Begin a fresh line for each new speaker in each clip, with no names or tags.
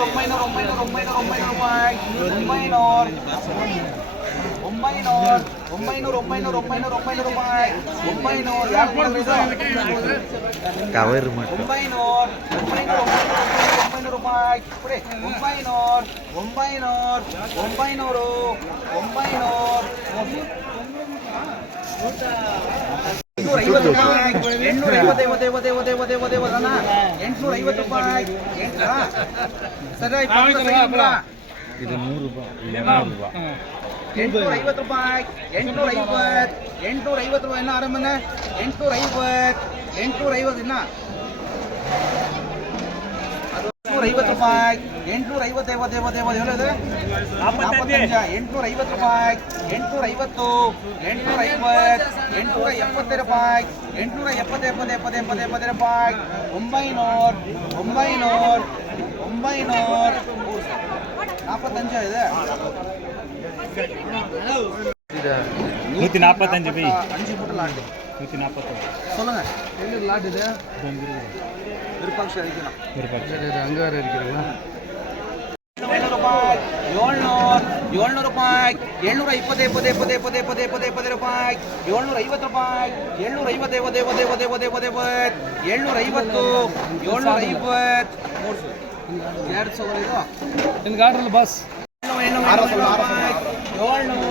ಒಂಬೈನೂರ ಒಂಬೈನೂರ ಒಂಬೈನೂರ ಒಂಬೈನೂರ ರೂಪಾಯಿ ಒಂಬೈನೂರ ಒಂಬೈನೂರ ಒಂಬೈನೂರ ಒಂಬೈನೂರ ಒಂಬೈನೂರ ಒಂಬೈನೂರ ರೂಪಾಯಿ ಒಂಬೈನೂರ ಯಾಕೆ ಮಾಡಿದ್ರು
ಕಾವೇರಿ ಮಠ
ಒಂಬೈನೂರ ಒಂಬೈನೂರ ಒಂಬೈನೂರ ಒಂಬೈನೂರ ರೂಪಾಯಿ ಕೊಡಿ ಒಂಬೈನೂರ ಒಂಬೈನೂರ ಒಂಬೈನೂರು ಒಂಬೈನೂರ ಎಂಟ್ನೂರ ಐವತ್ತು ರೂಪಾಯಿ ಎಂಟ್ನೂರ ಐವತ್ತು ಐವತ್ತು ಐವತ್ತು ಐವತ್ತು ಐವತ್ತು ಐವತ್ತು ಐವತ್ತು ಅಣ್ಣ ಎಂಟ್ನೂರ ಐವತ್ತು ರೂಪಾಯಿ ಎಂಟ್ನೂರ ಸರಿ ಆಯ್ತು, ಸರಿ ಆಯ್ತು.
ಇದು ನೂರು ರೂಪಾಯಿ ಇದು ನೂರು ರೂಪಾಯಿ
ಎಂಟ್ನೂರ ಐವತ್ತು ರೂಪಾಯಿ ಎಂಟ್ನೂರ ಐವತ್ತು ಎಂಟ್ನೂರ ಐವತ್ತು ರೂಪಾಯಿ ಇನ್ನ ಆರಾಮನ್ನ ಎಂಟ್ನೂರ ಐವತ್ತು ಎಂಟ್ನೂರ ಐವತ್ತು ಇನ್ನ ಎಂಟ್ನೂರ ಐವತ್ತು ರೂಪಾಯಿ ಎಂಟ್ನೂರ ಐವತ್ತು ಐವತ್ತು ಐವತ್ತು ಐವತ್ತು ಹೇಳಿದ್ರೆ ನಾಲ್ಪತ್ತಂಜ ಎಂಟ್ನೂರ ಐವತ್ತು ರೂಪಾಯಿ ಎಂಟ್ನೂರ ಐವತ್ತು ಎಂಟ್ನೂರ ಐವತ್ತು ಎಂಟ್ನೂರ ಎಪ್ಪತ್ತೈದು ರೂಪಾಯಿ ಎಂಟ್ನೂರ ಎಪ್ಪತ್ತು ಎಪ್ಪತ್ತು ಎಪ್ಪತ್ತು ಎಪ್ಪತ್ತು ಎಪ್ಪತ್ತು ರೂಪಾಯಿ ಒಂಬೈನೂರ ಒಂಬೈನೂರ ಒಂಬೈನೂರ ನಾಲ್ಪತ್ತಂಜ ಇದೆ
நூற்றி நாற்பத்தஞ்சு பை
அஞ்சு மூட்டை லாண்டு
நூற்றி நாற்பத்தொன்று
சொல்லுங்கள் எங்கே லாட் இது அடிக்கலாம் இது
அங்கே வேறு இருக்கிறீங்களா
ಏಳ್ನೂರು ಏಳ್ನೂರು ರೂಪಾಯಿ ಏಳ್ನೂರ ಇಪ್ಪತ್ತೇ ಪದೇ ಪದೇ ಪದೇ ಪದೇ ಪದೇ ಪದೇ ರೂಪಾಯಿ ಏಳ್ನೂರ ಐವತ್ತು ರೂಪಾಯಿ ಏಳ್ನೂರ ಐವತ್ತೇ ಪದೇ ಪದೇ ಪದೇ ಪದೇ ಪದೇ ಏಳ್ನೂರ ಏಳ್ನೂರ ಐವತ್ತು. ಎರಡು ಸಾವಿರ ಇದು?
ಬಸ್
ಏಳ್ನೂರು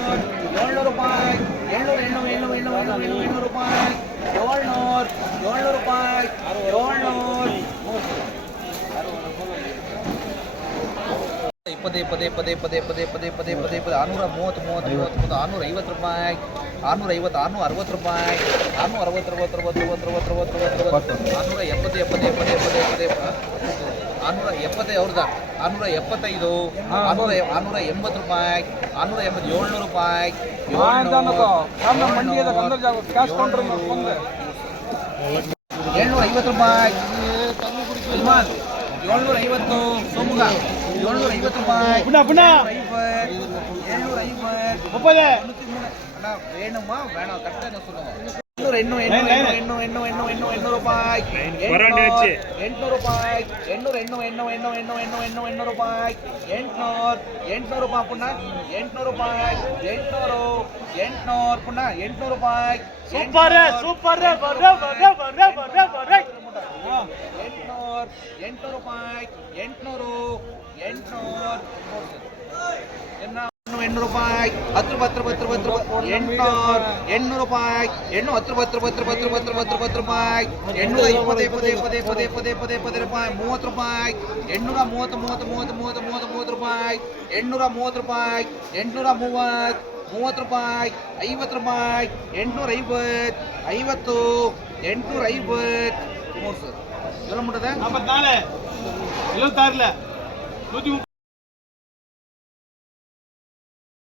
ಏಳ್ನೂರು ರೂಪಾಯಿ. ಇಪ್ಪತ್ತು ಪದೇ ಪದೇ ಪದೇ ಪದೇ ಪದೇ ಪದೇ ಪದೇ ಪದೇ ಆರುನೂರ ಮೂವತ್ತು ಮೂವತ್ತು ಮೂವತ್ತು ಮೂವತ್ತು ಆರುನೂರ ಐವತ್ತು ರೂಪಾಯಿ. ಆರುನೂರ ಐವತ್ತು ಆರುನೂರ ಅರವತ್ತು ರೂಪಾಯಿ. ಆರುನೂರ ಅರವತ್ತು ಅರವತ್ತು ಅರವತ್ತು ಅರವತ್ತು ಅರವತ್ತು ಅರವತ್ತು ಅರವತ್ತು ಆರುನೂರ ಎಪ್ಪತ್ತು ಎಪ್ಪತ್ತು ಎಪ್ಪತ್ತು ಎಪ್ಪತ್ತು ಪದೇ ಆರುನೂರ ಎಪ್ಪತ್ತೈದು ಅವ್ರದ ಆರುನೂರ ಎಪ್ಪತ್ತೈದು. ಆರುನೂರ ಆರುನೂರ ಎಂಬತ್ತು ರೂಪಾಯಿ. ಆರುನೂರ ಎಂಬತ್ತು ಏಳ್ನೂರು ರೂಪಾಯಿ. ಏಳ್ನೂರ ಐವತ್ತು ರೂಪಾಯಿ. ಏಳ್ನೂರ ಐವತ್ತು ಸೋಮುಗ. தொண்ணூறு ஐம்பத்தி எழுநூறு ஐம்பது முப்பது. அண்ணா வேணுமா? வேணாம் கரெக்டாக சொல்லுங்க? சூப்பர் சூப்பர் ಎಂಟ್ನೂರು ಎಂಟ್ನೂರು ಪಾಯಿಂಟ್ ಎಂಟ್ನೂರು ಎಂಟ್ನೂರು ಎಂಟ್ನೂರು ರೂಪಾಯಿ ರೂಪಾಯಿ ರೂಪಾಯಿ ಐವತ್ತು ರೂಪಾಯಿ ಐವತ್ತು. ಮೂರು சொல்ல முட்டதை
நாற்பத்தி நாலு எழுபத்தாறுல நூற்றி